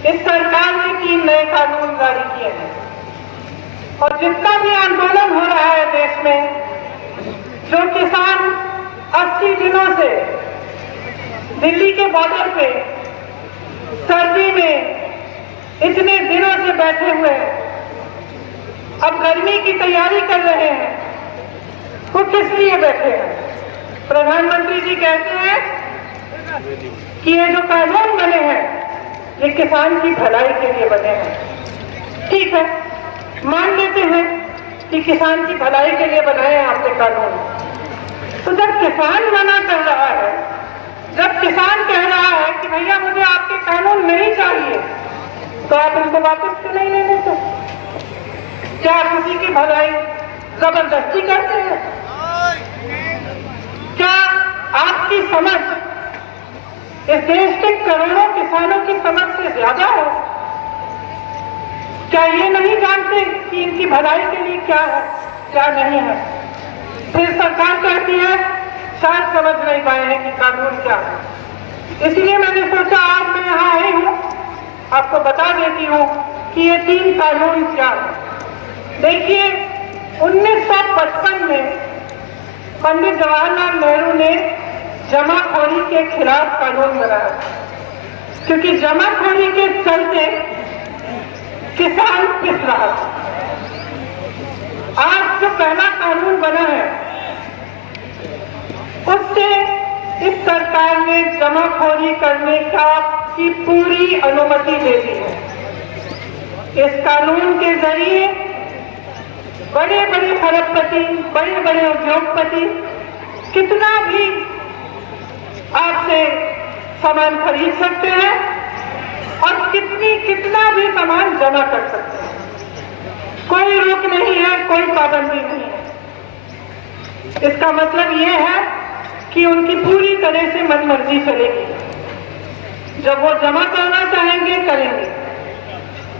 इस सरकार ने 3 नए कानून जारी किए हैं और जितना भी आंदोलन हो रहा है देश में, जो किसान 80 दिनों से दिल्ली के बॉर्डर पे सर्दी में इतने दिनों से बैठे हुए हैं, अब गर्मी की तैयारी कर रहे हैं, वो किस लिए बैठे हैं? प्रधानमंत्री जी कहते हैं कि ये जो कानून बने हैं ये किसान की भलाई के लिए बने हैं। ठीक है, मान लेते हैं कि किसान की भलाई के लिए बनाए हैं आपने कानून। तो जब किसान मना कर रहा है, जब किसान कह रहा है कि भैया मुझे आपके कानून नहीं चाहिए, तो आप इनको वापस क्यों नहीं ले लेते? क्या आप किसी की भलाई जबरदस्ती करते हैं? क्या आपकी समझ इस देश के करोड़ों किसानों की समझ से ज्यादा है? क्या ये नहीं जानते कि इनकी भलाई के लिए क्या है, क्या नहीं है? फिर सरकार कहती है शायद समझ नहीं पाए हैं कि कानून क्या है। इसलिए मैंने सोचा आज मैं यहाँ आई हूँ, आपको बता देती हूँ कि ये 3 कानून क्या है। देखिए, 1955 में पंडित जवाहरलाल नेहरू ने जमाखोरी के खिलाफ कानून बनाया, क्योंकि जमाखोरी के चलते किसान पिस रहा था। आज जो पहला कानून बना है उससे इस सरकार ने जमाखोरी करने की पूरी अनुमति दे दी है। इस कानून के जरिए बड़े बड़े खरबपति, बड़े बड़े उद्योगपति कितना भी आपसे सामान खरीद सकते हैं और कितना भी सामान जमा कर सकते हैं। कोई रोक नहीं है, कोई पाबंदी नहीं है। इसका मतलब यह है कि उनकी पूरी तरह से मनमर्जी चलेगी। जब वो जमा करना चाहेंगे करेंगे,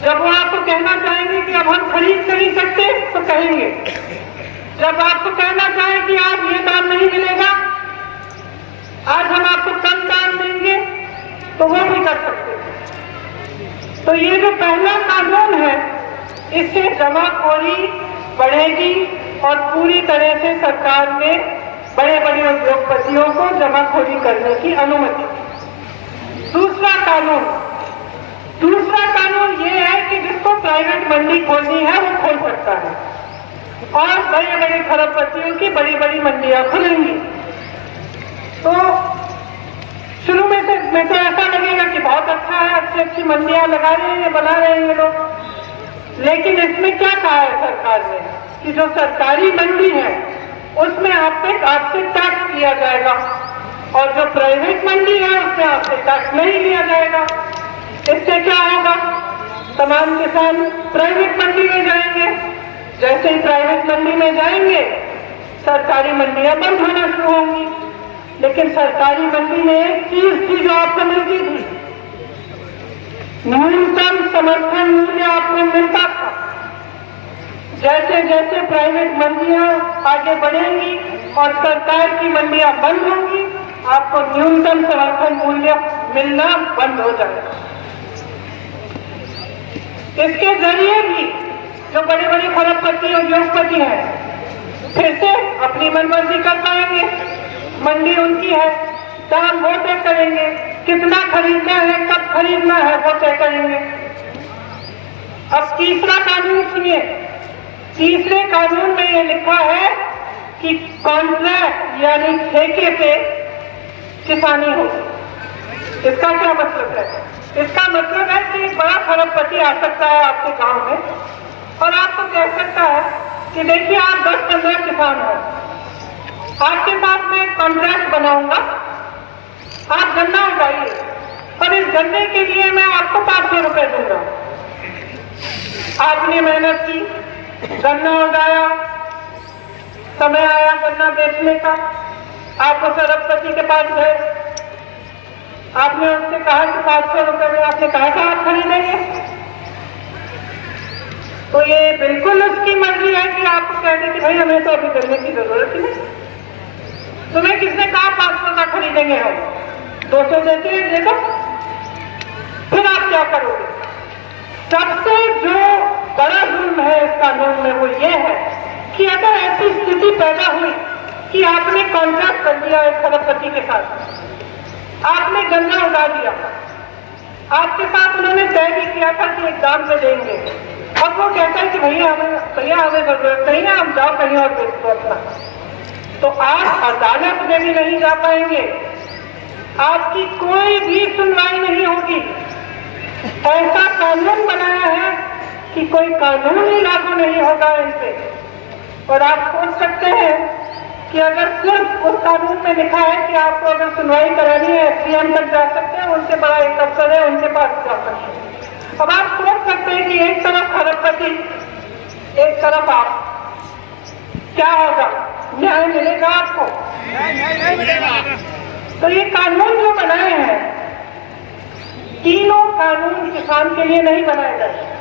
जब वो आपको कहना चाहेंगे कि अब हम खरीद नहीं सकते तो कहेंगे, जब आपको कहना चाहें कि आज ये दाम नहीं मिलेगा, आज हम आपको कम दाम देंगे, तो वो भी कर सकते हैं। तो ये जो पहला कानून है, इससे जमाखोरी बढ़ेगी और पूरी तरह से सरकार ने बड़े बड़े उद्योगपतियों को जमाखोरी करने की अनुमति दी। दूसरा कानून ये है कि जिसको प्राइवेट मंडी खोलनी है वो खोल सकता है और बड़े बड़े खरबपतियों की बड़ी बड़ी मंडियां खुलेंगी। तो शुरू में तो ऐसा लगेगा कि बहुत अच्छा है, अच्छी अच्छी मंडियां लगा रहे हैं, बना रहे हैं ये लोग। लेकिन इसमें क्या कहा है सरकार ने कि जो सरकारी मंडी है उसमें आपसे टैक्स लिया जाएगा और जो प्राइवेट मंडी है उसमें आपसे टैक्स नहीं लिया जाएगा। इससे क्या होगा? तमाम किसान प्राइवेट मंडी में जाएंगे, जैसे ही प्राइवेट मंडी में जाएंगे सरकारी मंडियां बंद होना शुरू होंगी। लेकिन सरकारी मंडी में एक चीज थी जो आपको मिलती थी, न्यूनतम समर्थन मूल्य आपको मिलता था। जैसे जैसे प्राइवेट मंडियां आगे बढ़ेंगी और सरकार की मंडियां बंद होंगी, आपको न्यूनतम समर्थन मूल्य मिलना बंद हो जाएगा। इसके जरिए भी जो बड़े बड़े खरबपति उद्योगपति हैं फिर से अपनी मनमर्जी कर पाएंगे। मंडी उनकी है, दाम वो तय करेंगे, कितना खरीदना है, कब खरीदना है वो तय करेंगे। अब तीसरा कानून सुनिए। तीसरे कानून में ये लिखा है कि कॉन्ट्रैक्ट यानी ठेके पे किसानी होगी। इसका क्या मतलब है? इसका मतलब है कि एक बड़ा खरबपति आ सकता है आपके गांव में और आपको कह सकता है कि देखिए आप 10-15 किसान हो, आपके साथ मैं कॉन्ट्रैक्ट बनाऊंगा, आप गन्ना उगाइए और इस गन्ने के लिए मैं आपको 500 रुपए दूंगा। आपने मेहनत की, गन्ना उगाया, समय आया गन्ना बेचने का, आप उस खरबपति के पास गए, आपने उससे कहा कि 500 रुपए में, आपने कहा था आप खरीदेंगे, तो ये बिल्कुल उसकी मर्जी है कि आपको कह दे कि भाई हमें तो अभी गन्ने की जरूरत ही नहीं। तुम्हें किसने कहा 500 का खरीदेंगे हम? 200 देते हैं, देखो। फिर आप क्या करोगे? सबसे जो बड़ा जुल्म है इस कानून में वो ये है कि अगर ऐसी स्थिति पैदा हुई कि आपने कॉन्ट्रैक्ट कर दिया एक खरबपति के साथ, आपने गंगा उड़ा दिया, आपके साथ उन्होंने तय भी किया था कि एक दाम पे देंगे, अब वो कहता है कि भैया हमें जरूरत नहीं है, हम जाओ कहीं और बेच दो अपना, तो आप अदालत में भी नहीं जा पाएंगे, आपकी कोई भी सुनवाई नहीं होगी। ऐसा कानून बनाया है कि कोई कानून ही लागू नहीं होगा इनसे। और आप सोच सकते हैं कि अगर सिर्फ उस कानून में लिखा है कि आपको अगर सुनवाई करानी है एसडीएम तक जा सकते हैं, उनसे बड़ा एक अफसर है उनके पास जा सकते हैं। अब आप सोच सकते हैं कि एक तरफ खरबपति, एक तरफ आप, क्या होगा? न्याय मिलेगा आपको? नहीं मिलेगा। तो ये कानून जो बनाए हैं, तीनों कानून किसान के लिए नहीं बनाए गए।